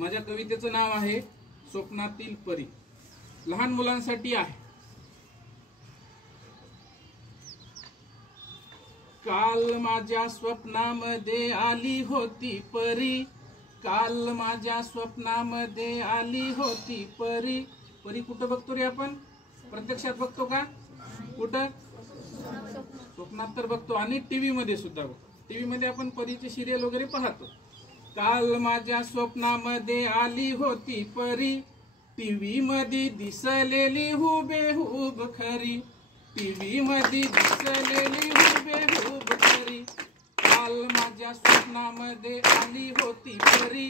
माझ्या कवितेचं नाव आहे स्वप्नातील परी. लहान मुलांसाठी आहे. काल माझ्या स्वप्नामध्ये आली होती परी, काल माझ्या स्वप्नामध्ये आली होती परी. परी कुठं बघतो रे आपण? प्रत्यक्षात बघतो का? कुठं? स्वप्नात तर बघतो आणि टीव्ही मध्ये सुद्धा बघतो. टीव्ही मध्ये आपण परीचे सिरियल वगैरे पाहतो. काल माझ्या स्वप्नामध्ये आली होती परी, टीव्ही मध्ये दिसलेली हुबेहूब खरी, टीव्ही मध्ये दिसलेली हुबेहूब खरी. काल माझ्या स्वप्नामध्ये आली होती परी,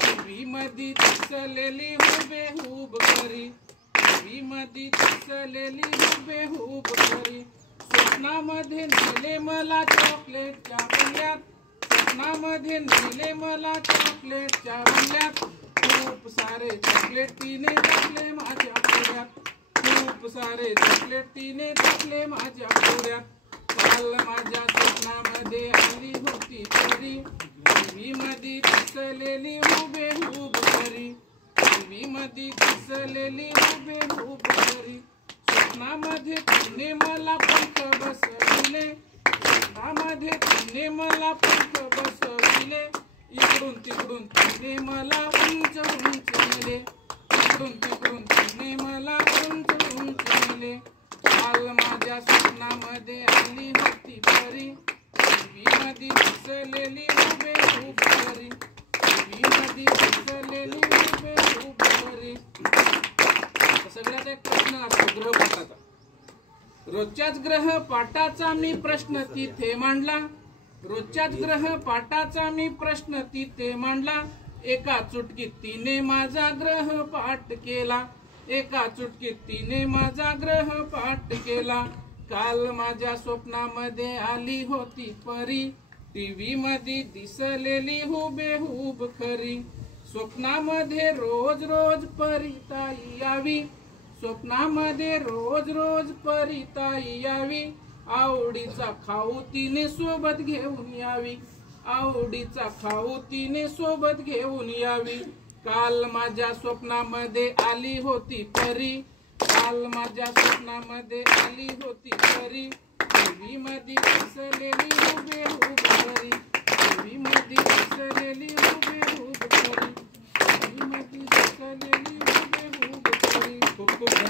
टीव्ही मध्ये दिसलेली हुबेहूब खरी, टीव्ही मध्ये दिसलेली हुबेहूब खरी. स्वप्नामध्ये नेले मला चॉकलेटच्या बंगल्यात, स्वप्नामध्ये नेले मला चॉकलेटच्या बंगल्यात. खूप सारे चॉकलेट तिने टाकले माझ्या पोळ्यात, खूप सारे चॉकलेट तिने टाकले माझ्या पोळ्यात. काल माझ्या स्वप्नामध्ये आली होती परी, टीव्ही मध्ये दिसलेली हुबेहूब खरी, टीव्ही मध्ये दिसलेली हुबेहूब खरी. स्वप्नामध्ये तिने मला पंख बसविले, स्वप्नामध्ये तिने मला पंख बसविले. इकडून तिकडून तिने मला उंच उंच नेले, इकडून तिकडून तिने मला उंच उंच नेले. काल माझ्या स्वप्नामध्ये आली होती परी, टीव्ही मध्ये दिसलेली हुबेहूब खरी, टीव्ही मध्ये दिसलेली हुबेहूब खरी. सगळ्यात एक प्रश्न असतो ग्रहपाठाचा. रोजच्याच ग्रहपाठाचा मी प्रश्न तिथे मांडला, रोजच्याच ग्रहपाठाचा मी प्रश्न तिथे मांडला. एका चुटकीत तिने माझा ग्रहपाठ केला, एका चुटकीत तिने माझा ग्रहपाठ केला. काल माझ्या स्वप्नामध्ये आली होती परी, टीव्ही मध्ये दिसलेली हुबेहूब खरी. स्वप्नामध्ये रोज रोज परीताई यावी, स्वप्नामध्ये रोज रोज परीताई यावी. आवडीचा खाऊ तिने सोबत घेऊन यावी, आवडीचा खाऊ तिने सोबत घेऊन यावी. काल माझ्या स्वप्नामध्ये आली होती परी, काल माझ्या स्वप्नामध्ये आली होती परी. टीव्ही मध्ये दिसलेली हुबेहूब खरी, टीव्ही मध्ये दिसलेली हुबेहूब खरी, टीव्ही मध्ये दिसलेली हुबेहूब खरी. खूप खूप